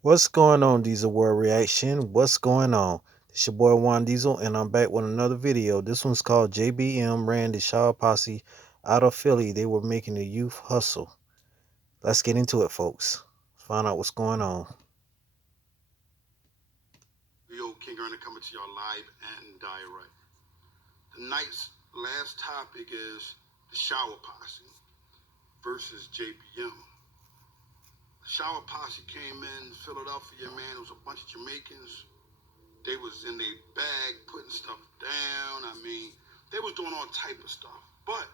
What's going on, Diesel World Reaction? What's going on? It's your boy Juan Diesel, and I'm back with another video. This one's called JBM ran the Shaw Posse out of Philly. They were making the youth hustle. Let's get into it, folks. Find out what's going on. Yo, King Earner coming to y'all live and direct. Tonight's last topic is the Shower Posse versus JBM. The Shower Posse came in Philadelphia, man. It was a bunch of Jamaicans. They was in their bag putting stuff down. I mean, they was doing all type of stuff. But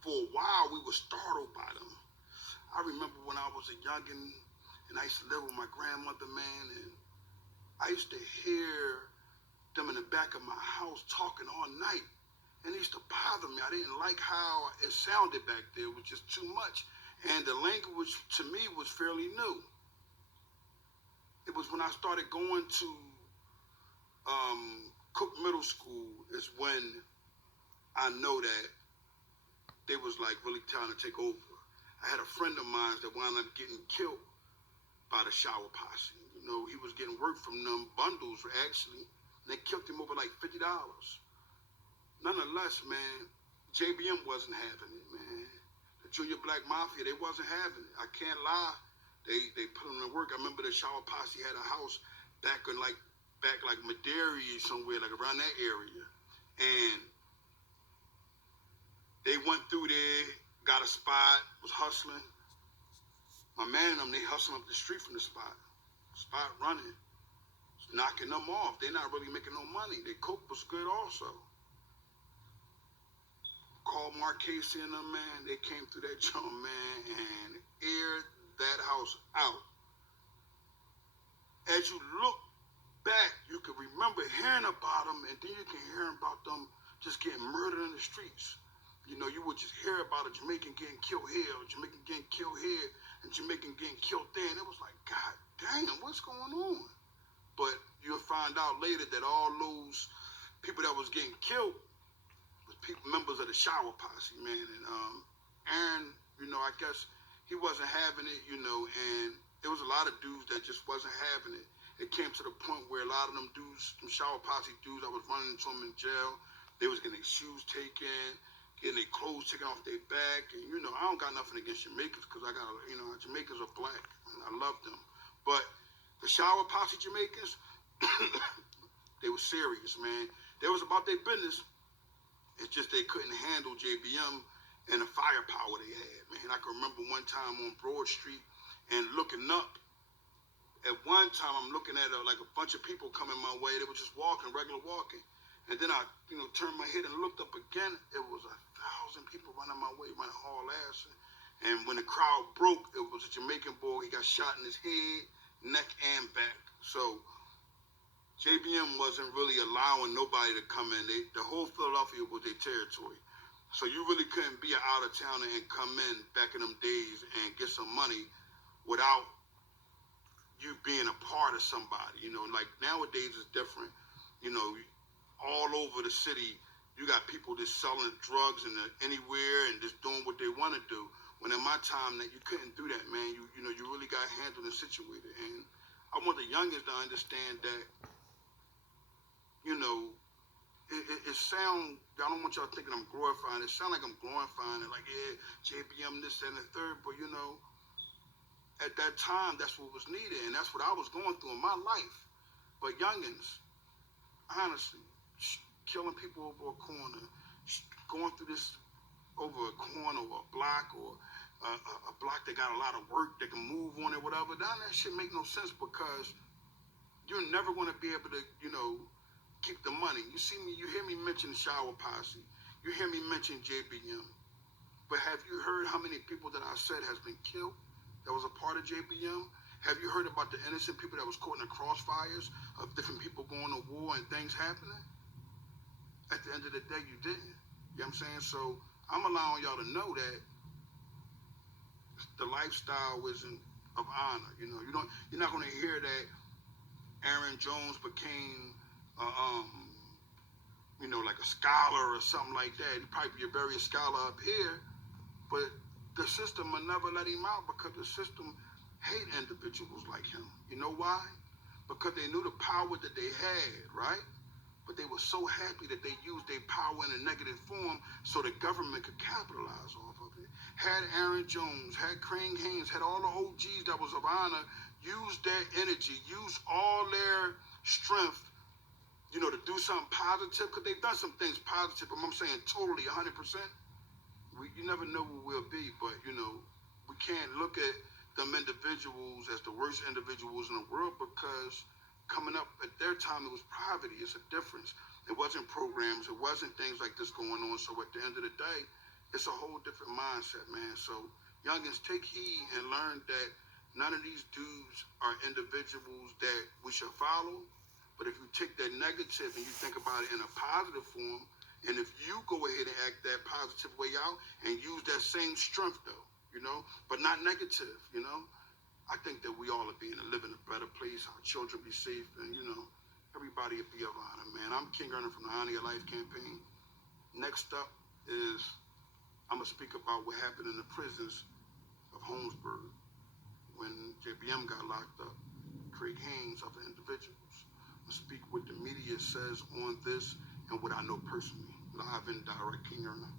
for a while, we were startled by them. I remember when I was a youngin' and I used to live with my grandmother, man, and I used to hear them in the back of my house talking all night. And it used to bother me. I didn't like how it sounded back there. It was just too much. And the language to me was fairly new. It was when I started going to Cook Middle School is when I know that they was like really trying to take over. I had a friend of mine that wound up getting killed by the Shower Posse. You know, he was getting work from them bundles actually, and they killed him over like $50. Nonetheless, man, JBM wasn't having it, man. The Junior Black Mafia, they wasn't having it. I can't lie. They put them to work. I remember the Shower Posse had a house back like Madera somewhere, like around that area. And they went through there, got a spot, was hustling. My man and them, they hustling up the street from the spot. Spot running. Knocking them off. They're not really making no money. Their coke was good also. Called Marquez and them, man. They came through that joint, man, and aired that house out. As you look back, you can remember hearing about them, and then you can hear about them just getting murdered in the streets. You know, you would just hear about a Jamaican getting killed here, a Jamaican getting killed here, and Jamaican getting killed there, and it was like, God damn, what's going on? But you'll find out later that all those people that was getting killed was people, members of the Shower Posse, man. And Aaron, you know, I guess he wasn't having it, you know, and there was a lot of dudes that just wasn't having it. It came to the point where a lot of them dudes, them Shower Posse dudes, I was running into them in jail. They was getting their shoes taken, getting their clothes taken off their back. And, you know, I don't got nothing against Jamaicans because I got, you know, Jamaicans are black and I love them. But the Shower Posse Jamaicans, they were serious, man. They was about their business. It's just they couldn't handle JBM and the firepower they had, man. I can remember one time on Broad Street and looking up. At one time, I'm looking at like a bunch of people coming my way. They were just walking, regular walking. And then I, you know, turned my head and looked up again. It was 1,000 people running my way, running haul ass. And when the crowd broke, it was a Jamaican boy. He got shot in his head, neck, and back. So JBM wasn't really allowing nobody to come in. The whole Philadelphia was their territory. So you really couldn't be an out of towner and come in back in them days and get some money without you being a part of somebody. You know, like nowadays it's different. You know, all over the city, you got people just selling drugs and anywhere and just doing what they want to do. When in my time, that you couldn't do that, man. You know, you really got handled and situated. And I want the youngest to understand that, you know, it sound, I don't want y'all thinking I'm glorifying it. It sound like I'm glorifying it, like, yeah, JBM, this, and the third. But, you know, at that time, that's what was needed. And that's what I was going through in my life. But youngins, honestly, killing people over a corner, going through this over a corner or a block or a block that got a lot of work that can move on it, whatever, that shit make no sense because you're never going to be able to, you know, keep the money. You see me, you hear me mention Shower Posse. You hear me mention JBM. But have you heard how many people that I said has been killed that was a part of JBM? Have you heard about the innocent people that was caught in the crossfires of different people going to war and things happening? At the end of the day, you didn't. You know what I'm saying? So I'm allowing y'all to know that the lifestyle isn't of honor. You know, you're not going to hear that Aaron Jones became you know, like a scholar or something like that. He'd probably be a very scholar up here, but the system will never let him out because the system hate individuals like him. You know why? Because they knew the power that they had, right? But they were so happy that they used their power in a negative form so the government could capitalize off of it. Had Aaron Jones, had Crane Haynes, had all the OGs that was of honor use their energy, use all their strength, to do something positive, because they've done some things positive, but I'm saying totally 100%. You never know where we'll be, but we can't look at them individuals as the worst individuals in the world, because coming up at their time it was poverty. It's a difference. It wasn't programs. It wasn't things like this going on. So at the end of the day, it's a whole different mindset, man. So youngins, take heed and learn that none of these dudes are individuals that we should follow. But if you take that negative and you think about it in a positive form, and if you go ahead and act that positive way out and use that same strength, though, but not negative, I think that we all are being to live in a better place. Our children be safe, and everybody will be of honor, man. I'm King Earner from the Honor Your Life campaign. Next up is I'm gonna speak about what happened in the prisons of Holmesburg when JBM got locked up. Craig Haynes, other individuals. I'm gonna speak what the media says on this and what I know personally, live and direct. King Earner.